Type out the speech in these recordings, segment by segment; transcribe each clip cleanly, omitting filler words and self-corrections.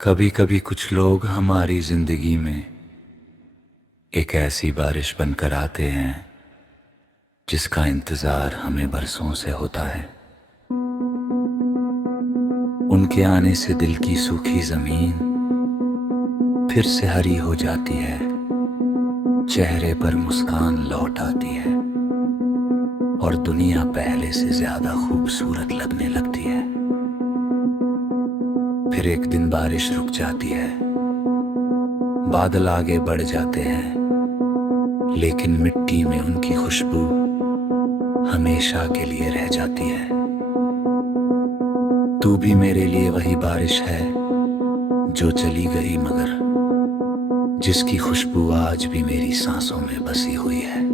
कभी कभी कुछ लोग हमारी जिंदगी में एक ऐसी बारिश बनकर आते हैं जिसका इंतजार हमें बरसों से होता है। उनके आने से दिल की सूखी जमीन फिर से हरी हो जाती है, चेहरे पर मुस्कान लौट आती है और दुनिया पहले से ज्यादा खूबसूरत लगने लगती है। फिर एक दिन बारिश रुक जाती है, बादल आगे बढ़ जाते हैं, लेकिन मिट्टी में उनकी खुशबू हमेशा के लिए रह जाती है। तू भी मेरे लिए वही बारिश है जो चली गई मगर जिसकी खुशबू आज भी मेरी सांसों में बसी हुई है।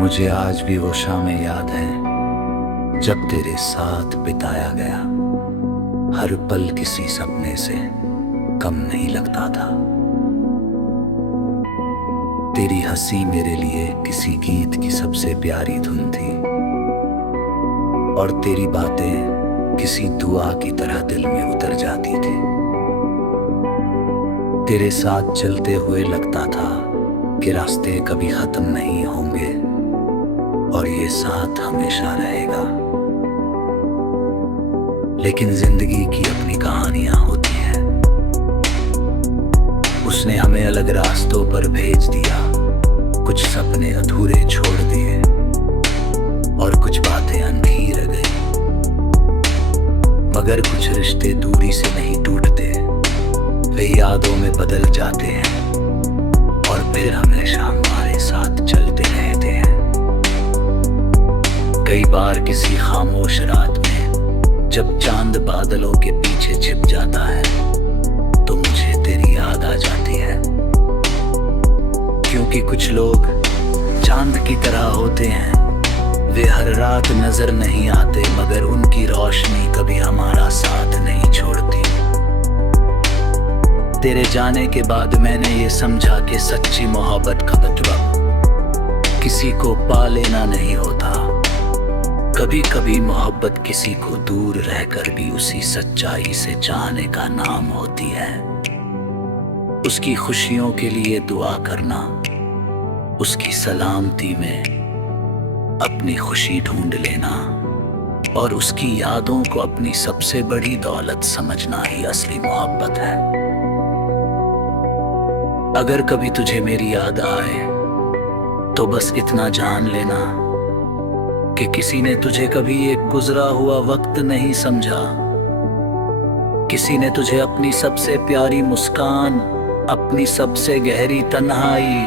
मुझे आज भी वो शामें याद है जब तेरे साथ बिताया गया हर पल किसी सपने से कम नहीं लगता था। तेरी हंसी मेरे लिए किसी गीत की सबसे प्यारी धुन थी और तेरी बातें किसी दुआ की तरह दिल में उतर जाती थी। तेरे साथ चलते हुए लगता था कि रास्ते कभी खत्म नहीं होंगे और ये साथ हमेशा रहेगा। लेकिन जिंदगी की अपनी कहानियां होती हैं। उसने हमें अलग रास्तों पर भेज दिया, कुछ सपने अधूरे छोड़ दिए और कुछ बातें अनकही रह गई। मगर कुछ रिश्ते दूरी से नहीं टूटते, वे यादों में बदल जाते हैं और फिर हमेशा हमारे साथ चलते रहते हैं। कई बार किसी खामोश रात में जब चांद बादलों के पीछे छिप जाता है तो मुझे तेरी याद आ जाती है। क्योंकि कुछ लोग चांद की तरह होते हैं, वे हर रात नजर नहीं आते मगर उनकी रोशनी कभी हमारा साथ नहीं छोड़ती। तेरे जाने के बाद मैंने ये समझा कि सच्ची मोहब्बत का मतलब किसी को पा लेना नहीं होता। कभी कभी मोहब्बत किसी को दूर रहकर भी उसी सच्चाई से चाहने का नाम होती है। उसकी खुशियों के लिए दुआ करना, उसकी सलामती में अपनी खुशी ढूंढ लेना और उसकी यादों को अपनी सबसे बड़ी दौलत समझना ही असली मोहब्बत है। अगर कभी तुझे मेरी याद आए तो बस इतना जान लेना कि किसी ने तुझे कभी एक गुजरा हुआ वक्त नहीं समझा। किसी ने तुझे अपनी सबसे प्यारी मुस्कान, अपनी सबसे गहरी तन्हाई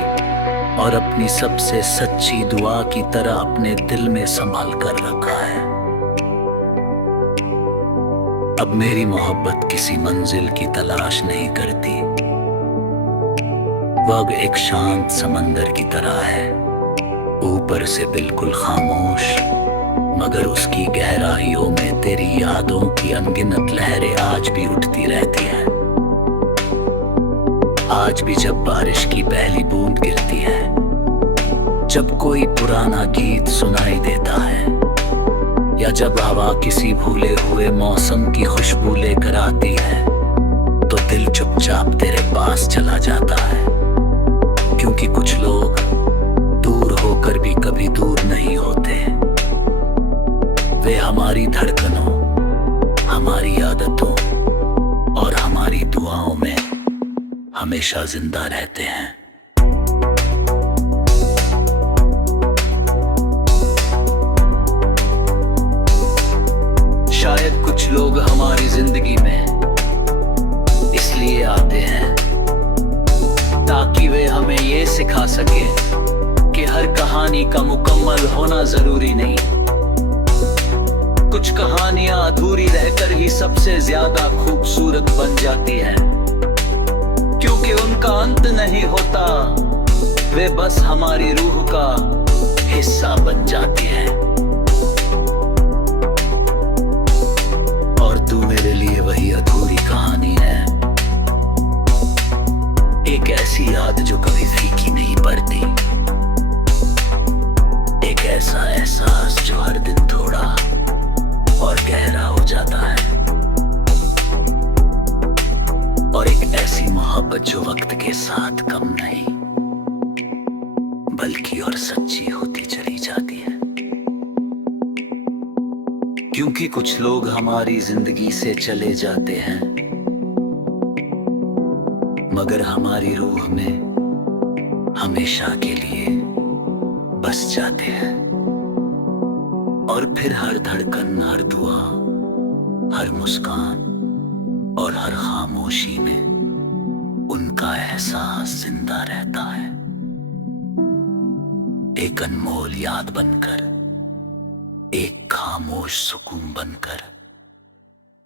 और अपनी सबसे सच्ची दुआ की तरह अपने दिल में संभाल कर रखा है। अब मेरी मोहब्बत किसी मंजिल की तलाश नहीं करती, वह एक शांत समंदर की तरह है, ऊपर से बिल्कुल खामोश मगर उसकी गहराइयों में तेरी यादों की अनगिनत लहरें आज भी उठती रहती हैं। आज भी जब बारिश की पहली बूंद गिरती है, जब कोई पुराना गीत सुनाई देता है या जब हवा किसी भूले हुए मौसम की खुशबू लेकर आती है तो दिल चुपचाप तेरे पास चला जाता है। क्योंकि कुछ लोग दूर होकर भी कभी दूर नहीं होते, वे हमारी धड़कनों, हमारी आदतों और हमारी दुआओं में हमेशा जिंदा रहते हैं। शायद कुछ लोग हमारी जिंदगी में इसलिए आते हैं ताकि वे हमें ये सिखा सके कि हर कहानी का मुकम्मल होना जरूरी नहीं। कुछ कहानियां अधूरी रहकर ही सबसे ज्यादा खूबसूरत बन जाती हैं, क्योंकि उनका अंत नहीं होता, वे बस हमारी रूह का हिस्सा बन जाती हैं। और तू मेरे लिए वही अधूरी कहानी है, एक ऐसी याद जो कभी फीकी नहीं पड़ती, एक ऐसा एहसास जो हर दिन थोड़ा और गहरा हो जाता है। बात कम नहीं बल्कि और सच्ची होती चली जाती है। क्योंकि कुछ लोग हमारी जिंदगी से चले जाते हैं मगर हमारी रूह में हमेशा के लिए बस जाते हैं। और फिर हर धड़कन, हर दुआ, हर मुस्कान और हर खामोशी में उनका एहसास जिंदा रहता है, एक अनमोल याद बनकर, एक खामोश सुकून बनकर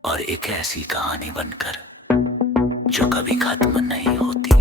और एक ऐसी कहानी बनकर जो कभी खत्म नहीं होती।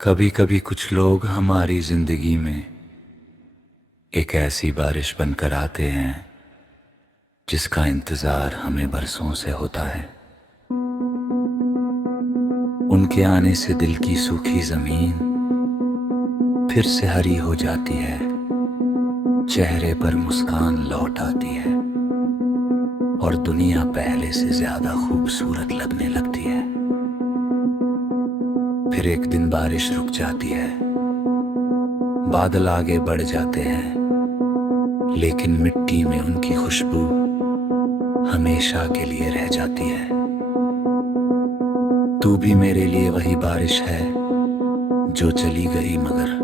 कभी कभी कुछ लोग हमारी जिंदगी में एक ऐसी बारिश बनकर आते हैं जिसका इंतजार हमें बरसों से होता है। उनके आने से दिल की सूखी जमीन फिर से हरी हो जाती है, चेहरे पर मुस्कान लौट आती है और दुनिया पहले से ज्यादा खूबसूरत लगने लगती है। फिर एक दिन बारिश रुक जाती है, बादल आगे बढ़ जाते हैं, लेकिन मिट्टी में उनकी खुशबू हमेशा के लिए रह जाती है। तू भी मेरे लिए वही बारिश है जो चली गई मगर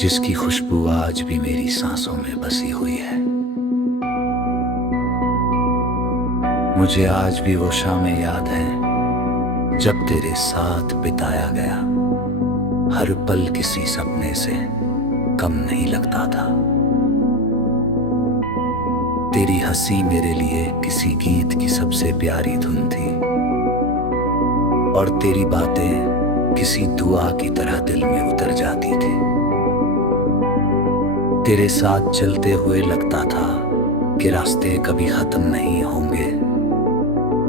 जिसकी खुशबू आज भी मेरी सांसों में बसी हुई है। मुझे आज भी वो शामें याद है जब तेरे साथ बिताया गया हर पल किसी सपने से कम नहीं लगता था। तेरी हंसी मेरे लिए किसी गीत की सबसे प्यारी धुन थी और तेरी बातें किसी दुआ की तरह दिल में उतर जाती थी। तेरे साथ चलते हुए लगता था कि रास्ते कभी खत्म नहीं होंगे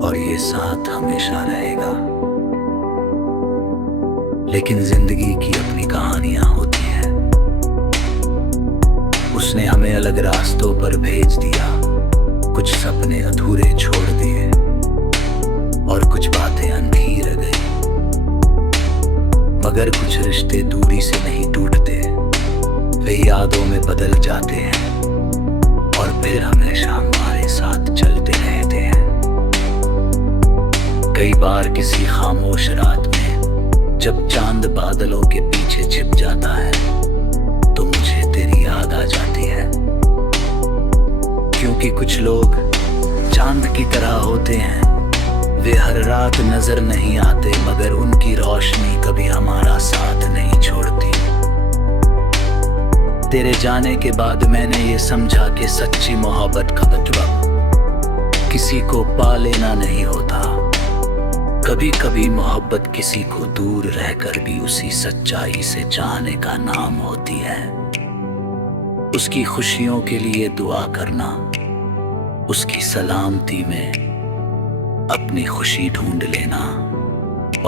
और ये साथ हमेशा रहेगा। लेकिन जिंदगी की अपनी कहानियां होती हैं, उसने हमें अलग रास्तों पर भेज दिया, कुछ सपने अधूरे छोड़ दिए और कुछ बातें अनकही रह गई। मगर कुछ रिश्ते दूरी से नहीं टूटते, वे यादों में बदल जाते हैं और फिर हमेशा हमारे साथ चलते रहते हैं। कई बार किसी खामोश रात में जब चांद बादलों के पीछे छिप जाता है तो मुझे तेरी याद आ जाती है। क्योंकि कुछ लोग चांद की तरह होते हैं, वे हर रात नजर नहीं आते, मगर उनकी रोशनी कभी हमारा साथ नहीं छोड़ती। तेरे जाने के बाद मैंने ये समझा कि सच्ची मोहब्बत का मतलब किसी को पा लेना नहीं होता। कभी कभी मोहब्बत किसी को दूर रहकर भी उसी सच्चाई से चाहने का नाम होती है। उसकी खुशियों के लिए दुआ करना, उसकी सलामती में अपनी खुशी ढूंढ लेना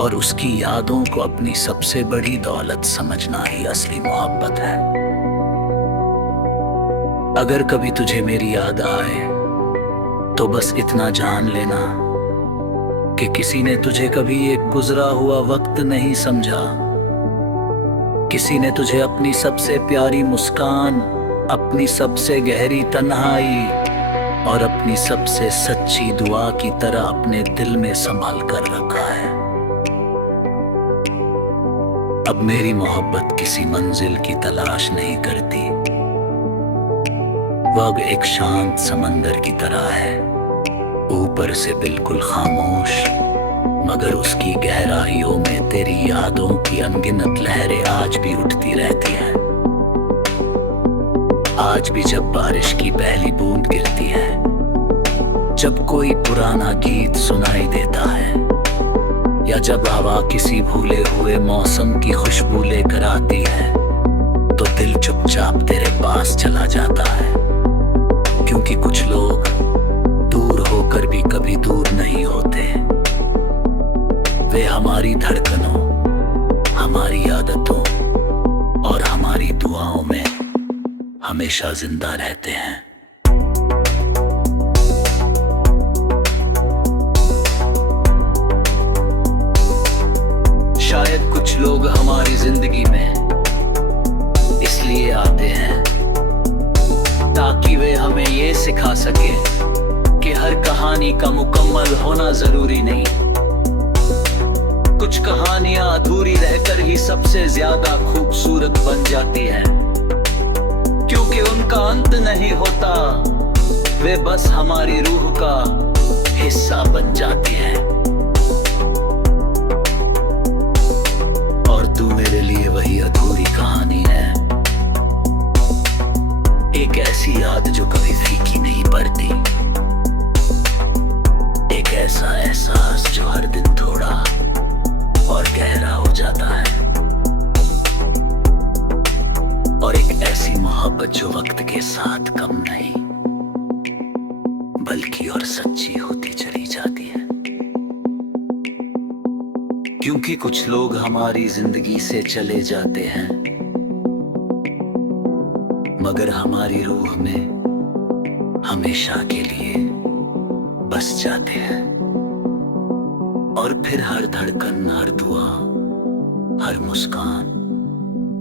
और उसकी यादों को अपनी सबसे बड़ी दौलत समझना ही असली मोहब्बत है। अगर कभी तुझे मेरी याद आए तो बस इतना जान लेना कि किसी ने तुझे कभी एक गुजरा हुआ वक्त नहीं समझा। किसी ने तुझे अपनी सबसे प्यारी मुस्कान, अपनी सबसे गहरी तन्हाई और अपनी सबसे सच्ची दुआ की तरह अपने दिल में संभाल कर रखा है। अब मेरी मोहब्बत किसी मंजिल की तलाश नहीं करती। वह एक शांत समंदर की तरह है, ऊपर से बिल्कुल खामोश, मगर उसकी गहराइयों में तेरी यादों की अनगिनत लहरें आज भी उठती रहती हैं। आज भी जब बारिश की पहली बूंद गिरती है, जब कोई पुराना गीत सुनाई देता है, या जब हवा किसी भूले हुए मौसम की खुशबू लेकर आती है, तो दिल चुपचाप तेरे पास चला जाता है। क्योंकि कुछ लोग दूर होकर भी कभी दूर नहीं होते। वे हमारी धड़कनों, हमारी आदतों और हमारी दुआओं में हमेशा जिंदा रहते हैं। शायद कुछ लोग हमारी जिंदगी में इसलिए आते हैं ताकि वे हमें ये सिखा सके कि हर कहानी का मुकम्मल होना जरूरी नहीं। कुछ कहानियां अधूरी रहकर ही सबसे ज्यादा खूबसूरत बन जाती हैं, क्योंकि उनका अंत नहीं होता, वे बस हमारी रूह का हिस्सा बन जाती हैं। और तू मेरे लिए वही अधूरी कहानी है, एक ऐसी याद जो कभी फीकी नहीं पड़ती, एक ऐसा एहसास जो हर दिन थोड़ा और गहरा हो जाता है, और एक ऐसी मोहब्बत जो वक्त के साथ कम नहीं बल्कि और सच्ची होती चली जाती है। क्योंकि कुछ लोग हमारी जिंदगी से चले जाते हैं, मगर हमारी रूह में हमेशा के लिए बस जाते हैं। और फिर हर धड़कन, हर दुआ, हर मुस्कान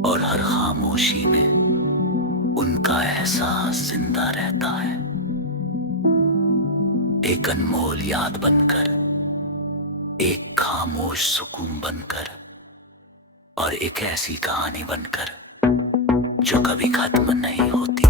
और हर खामोशी में उनका एहसास जिंदा रहता है, एक अनमोल याद बनकर, एक खामोश सुकून बनकर और एक ऐसी कहानी बनकर जो कभी खत्म नहीं होती।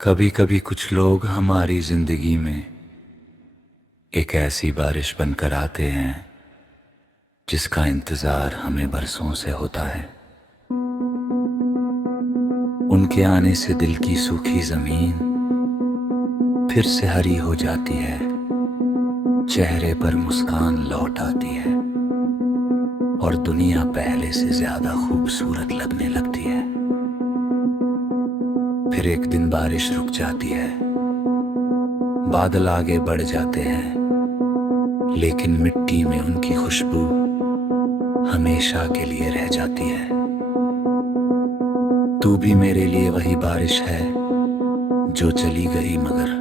कभी कभी कुछ लोग हमारी जिंदगी में एक ऐसी बारिश बनकर आते हैं जिसका इंतजार हमें बरसों से होता है। उनके आने से दिल की सूखी जमीन फिर से हरी हो जाती है, चेहरे पर मुस्कान लौट आती है और दुनिया पहले से ज्यादा खूबसूरत लगने लगती है। फिर एक दिन बारिश रुक जाती है, बादल आगे बढ़ जाते हैं, लेकिन मिट्टी में उनकी खुशबू हमेशा के लिए रह जाती है। तू भी मेरे लिए वही बारिश है जो चली गई मगर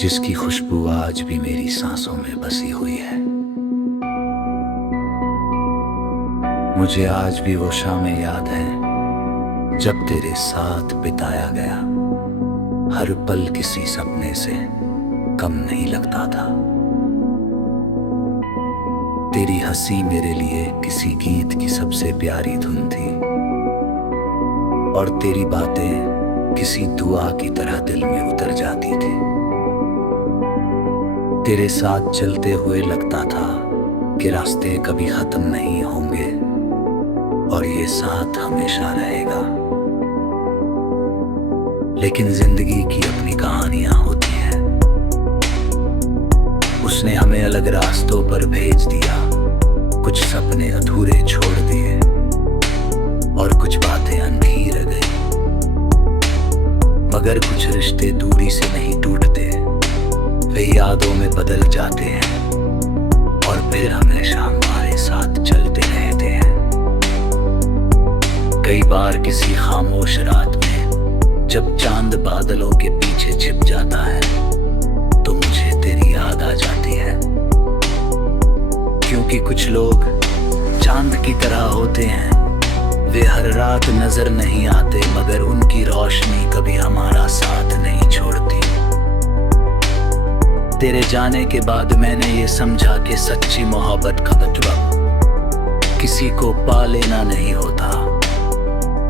जिसकी खुशबू आज भी मेरी सांसों में बसी हुई है। मुझे आज भी वो शामें याद है जब तेरे साथ बिताया गया हर पल किसी सपने से कम नहीं लगता था। तेरी हंसी मेरे लिए किसी गीत की सबसे प्यारी धुन थी और तेरी बातें किसी दुआ की तरह दिल में उतर जाती थी। तेरे साथ चलते हुए लगता था कि रास्ते कभी खत्म नहीं होंगे और ये साथ हमेशा रहेगा। लेकिन जिंदगी की अपनी कहानियां होती हैं। उसने हमें अलग रास्तों पर भेज दिया, कुछ सपने अधूरे छोड़ दिए और कुछ बातें अनकही रह गई। मगर कुछ रिश्ते दूरी से नहीं टूटते, वे यादों में बदल जाते हैं और फिर हमेशा हमारे साथ चलते रहते हैं। कई बार किसी खामोश रात में जब चांद बादलों के पीछे छिप जाता है तो मुझे तेरी याद आ जाती है। क्योंकि कुछ लोग चांद की तरह होते हैं, वे हर रात नजर नहीं आते मगर उनकी रोशनी कभी हमारा साथ नहीं छोड़ती। तेरे जाने के बाद मैंने ये समझा कि सच्ची मोहब्बत का मतलब किसी को पा लेना नहीं होता।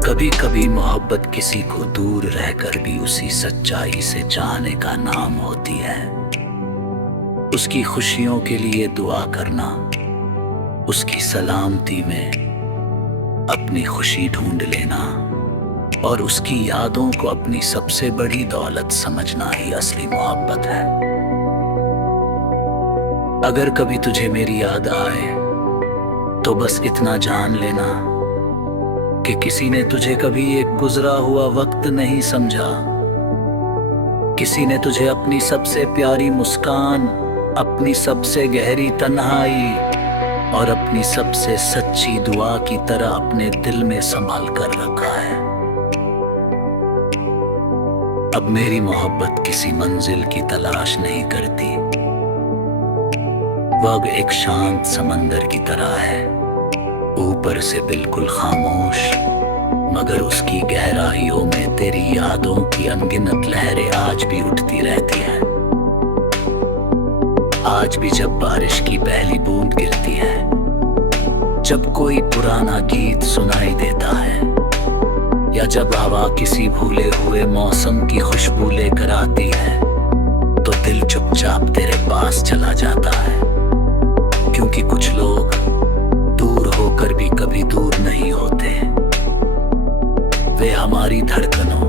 कभी कभी मोहब्बत किसी को दूर रहकर भी उसी सच्चाई से चाहने का नाम होती है। उसकी खुशियों के लिए दुआ करना, उसकी सलामती में अपनी खुशी ढूंढ लेना और उसकी यादों को अपनी सबसे बड़ी दौलत समझना ही असली मोहब्बत है। अगर कभी तुझे मेरी याद आए तो बस इतना जान लेना कि किसी ने तुझे कभी एक गुजरा हुआ वक्त नहीं समझा। किसी ने तुझे अपनी सबसे प्यारी मुस्कान, अपनी सबसे गहरी तन्हाई और अपनी सबसे सच्ची दुआ की तरह अपने दिल में संभाल कर रखा है। अब मेरी मोहब्बत किसी मंजिल की तलाश नहीं करती, वह एक शांत समंदर की तरह है, ऊपर से बिल्कुल खामोश मगर उसकी गहराइयों में तेरी यादों की अनगिनत लहरें आज भी उठती रहती हैं। आज भी जब बारिश की पहली बूंद गिरती है, जब कोई पुराना गीत सुनाई देता है या जब हवा किसी भूले हुए मौसम की खुशबू लेकर आती है तो दिल चुपचाप तेरे पास चला जाता है। क्योंकि कुछ लोग दूर होकर भी कभी दूर नहीं होते, वे हमारी धड़कनों,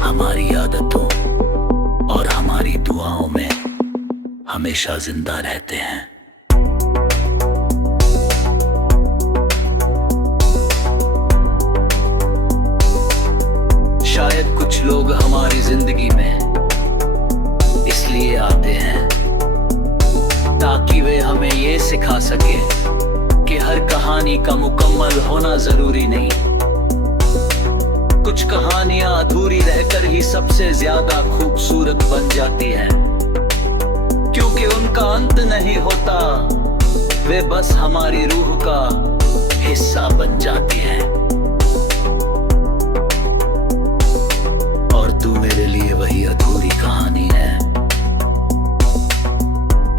हमारी आदतों और हमारी दुआओं में हमेशा जिंदा रहते हैं। शायद कुछ लोग हमारी जिंदगी में इसलिए आते हैं ताकि वे हमें ये सिखा सके कि हर कहानी का मुकम्मल होना जरूरी नहीं। कुछ कहानियां अधूरी रहकर ही सबसे ज्यादा खूबसूरत बन जाती हैं, क्योंकि उनका अंत नहीं होता, वे बस हमारी रूह का हिस्सा बन जाती हैं। और तू मेरे लिए वही अधूरी कहानी है,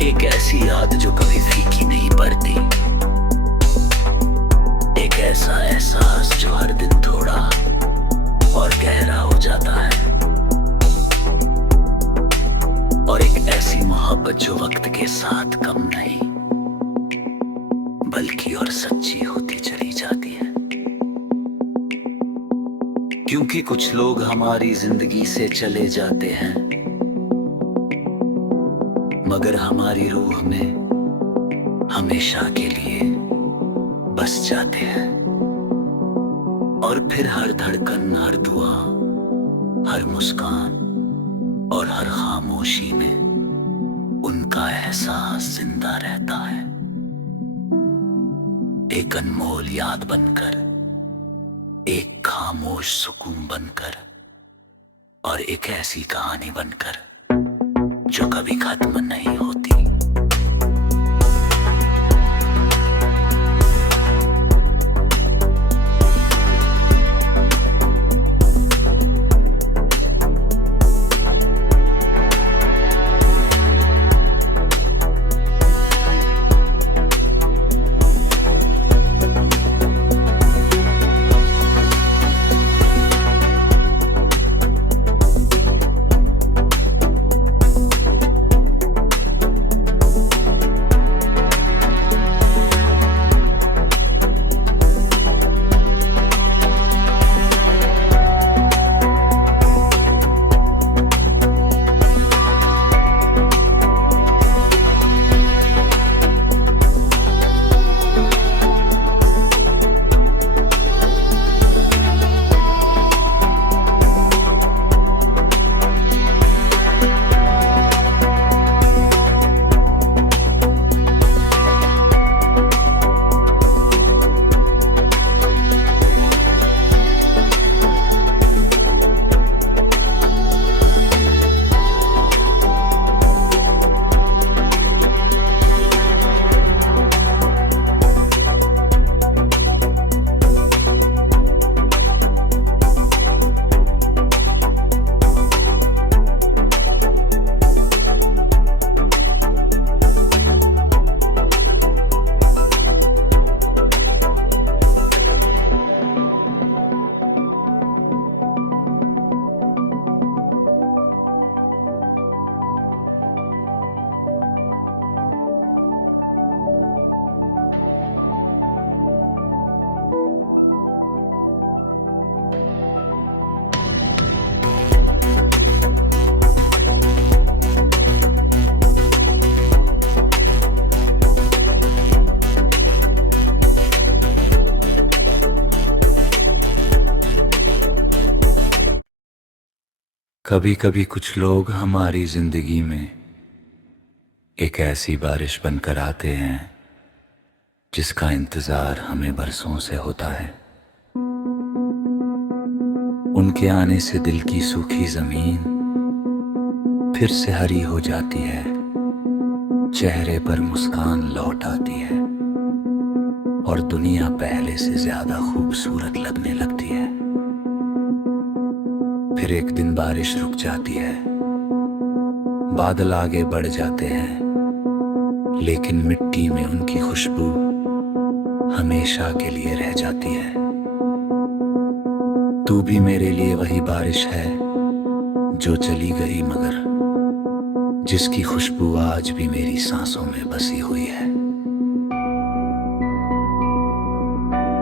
एक ऐसी याद जो कभी फीकी नहीं पड़ती, एक ऐसा एहसास जो हर दिन थोड़ा और गहरा हो जाता है। बात कम नहीं बल्कि और सच्ची होती चली जाती है। क्योंकि कुछ लोग हमारी जिंदगी से चले जाते हैं मगर हमारी रूह में हमेशा के लिए बस जाते हैं। और फिर हर धड़कन, हर दुआ, हर मुस्कान और हर खामोशी में उनका एहसास जिंदा रहता है, एक अनमोल याद बनकर, एक खामोश सुकून बनकर और एक ऐसी कहानी बनकर जो कभी खत्म नहीं होती। कभी कभी कुछ लोग हमारी जिंदगी में एक ऐसी बारिश बनकर आते हैं जिसका इंतजार हमें बरसों से होता है। उनके आने से दिल की सूखी जमीन फिर से हरी हो जाती है, चेहरे पर मुस्कान लौट आती है और दुनिया पहले से ज्यादा खूबसूरत लगने लगती है। फिर एक दिन बारिश रुक जाती है, बादल आगे बढ़ जाते हैं, लेकिन मिट्टी में उनकी खुशबू हमेशा के लिए रह जाती है। तू भी मेरे लिए वही बारिश है जो चली गई मगर जिसकी खुशबू आज भी मेरी सांसों में बसी हुई है।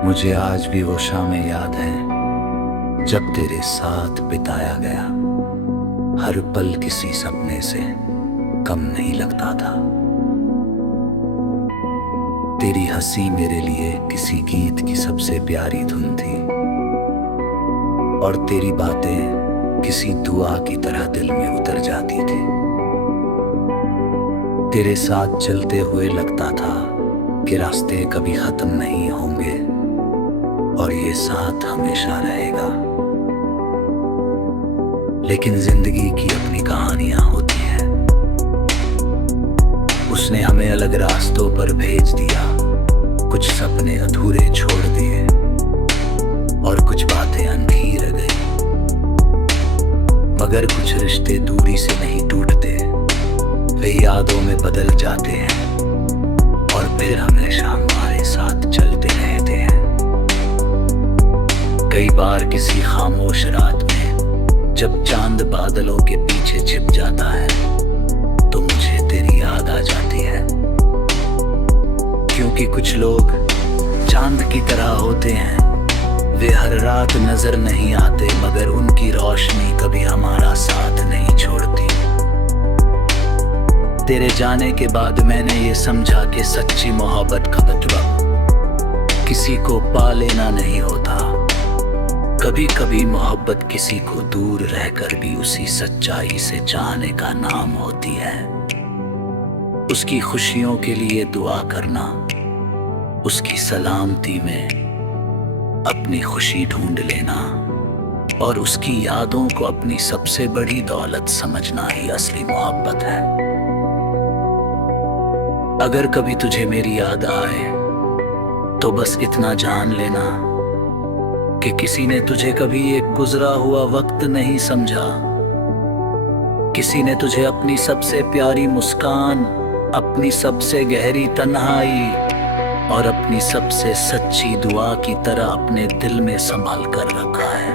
मुझे आज भी वो शामें याद है जब तेरे साथ बिताया गया हर पल किसी सपने से कम नहीं लगता था। तेरी हंसी मेरे लिए किसी गीत की सबसे प्यारी धुन थी और तेरी बातें किसी दुआ की तरह दिल में उतर जाती थी। तेरे साथ चलते हुए लगता था कि रास्ते कभी खत्म नहीं होंगे और ये साथ हमेशा रहेगा। लेकिन जिंदगी की अपनी कहानियां होती हैं, उसने हमें अलग रास्तों पर भेज दिया, कुछ सपने अधूरे छोड़ दिए और कुछ बातें अनकही रह गई। मगर कुछ रिश्ते दूरी से नहीं टूटते, वे यादों में बदल जाते हैं और फिर हमेशा हमारे साथ चलते रहते हैं। कई बार किसी खामोश रात में जब चांद बादलों के पीछे छिप जाता है तो मुझे तेरी याद आ जाती है। क्योंकि कुछ लोग चांद की तरह होते हैं, वे हर रात नजर नहीं आते, मगर उनकी रोशनी कभी हमारा साथ नहीं छोड़ती। तेरे जाने के बाद मैंने ये समझा कि सच्ची मोहब्बत का मतलब किसी को पा लेना नहीं होता। कभी कभी मोहब्बत किसी को दूर रहकर भी उसी सच्चाई से चाहने का नाम होती है। उसकी खुशियों के लिए दुआ करना, उसकी सलामती में अपनी खुशी ढूंढ लेना और उसकी यादों को अपनी सबसे बड़ी दौलत समझना ही असली मोहब्बत है। अगर कभी तुझे मेरी याद आए तो बस इतना जान लेना कि किसी ने तुझे कभी एक गुजरा हुआ वक्त नहीं समझा। किसी ने तुझे अपनी सबसे प्यारी मुस्कान, अपनी सबसे गहरी तन्हाई और अपनी सबसे सच्ची दुआ की तरह अपने दिल में संभाल कर रखा है।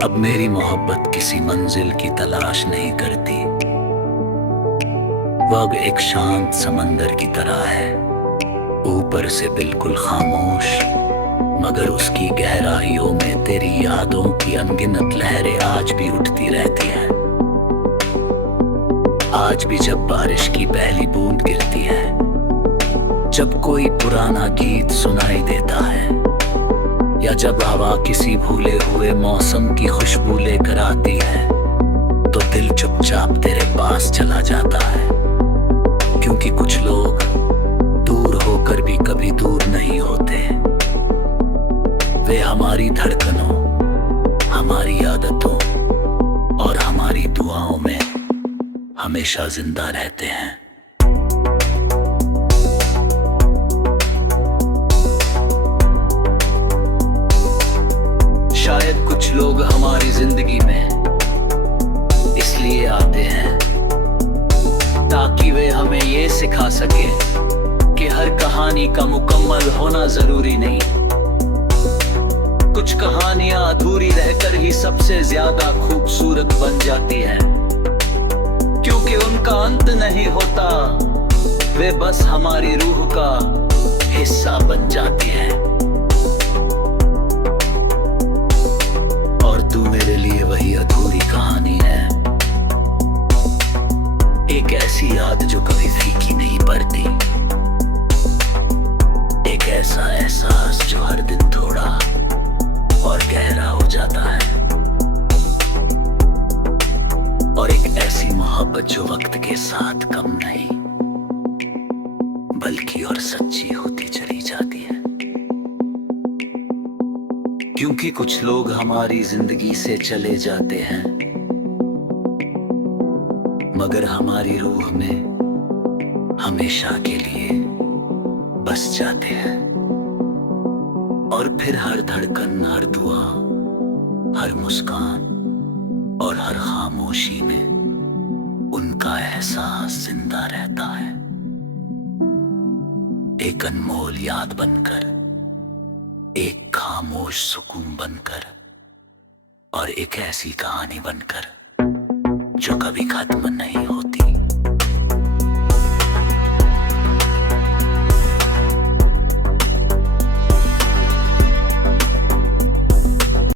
अब मेरी मोहब्बत किसी मंजिल की तलाश नहीं करती। वह एक शांत समंदर की तरह है, ऊपर से बिल्कुल खामोश, मगर उसकी गहराइयों में तेरी यादों की अनगिनत लहरें आज भी उठती रहती हैं। आज भी जब बारिश की पहली बूंद गिरती है, जब कोई पुराना गीत सुनाई देता है, या जब हवा किसी भूले हुए मौसम की खुशबू लेकर आती है, तो दिल चुपचाप तेरे पास चला जाता है। क्योंकि कुछ लोग दूर होकर भी कभी दूर नहीं होते। वे हमारी धड़कनों, हमारी आदतों और हमारी दुआओं में हमेशा जिंदा रहते हैं। शायद कुछ लोग हमारी जिंदगी में इसलिए आते हैं ताकि वे हमें ये सिखा सके कि हर कहानी का मुकम्मल होना जरूरी नहीं। कुछ कहानियां अधूरी रहकर ही सबसे ज्यादा खूबसूरत बन जाती हैं, क्योंकि उनका अंत नहीं होता, वे बस हमारी रूह का हिस्सा बन जाती हैं। और तू मेरे लिए वही अधूरी कहानी है, एक ऐसी याद जो कभी फीकी नहीं पड़ती, एक ऐसा एहसास जो हर दिन थोड़ा और गहरा हो जाता है, और एक ऐसी मोहब्बत जो वक्त के साथ कम नहीं बल्कि और सच्ची होती चली जाती है। क्योंकि कुछ लोग हमारी जिंदगी से चले जाते हैं, मगर हमारी रूह में हमेशा के लिए बस जाते हैं। और फिर हर धड़कन, हर दुआ, हर मुस्कान और हर खामोशी में उनका एहसास जिंदा रहता है, एक अनमोल याद बनकर, एक खामोश सुकून बनकर और एक ऐसी कहानी बनकर जो कभी खत्म नहीं होती।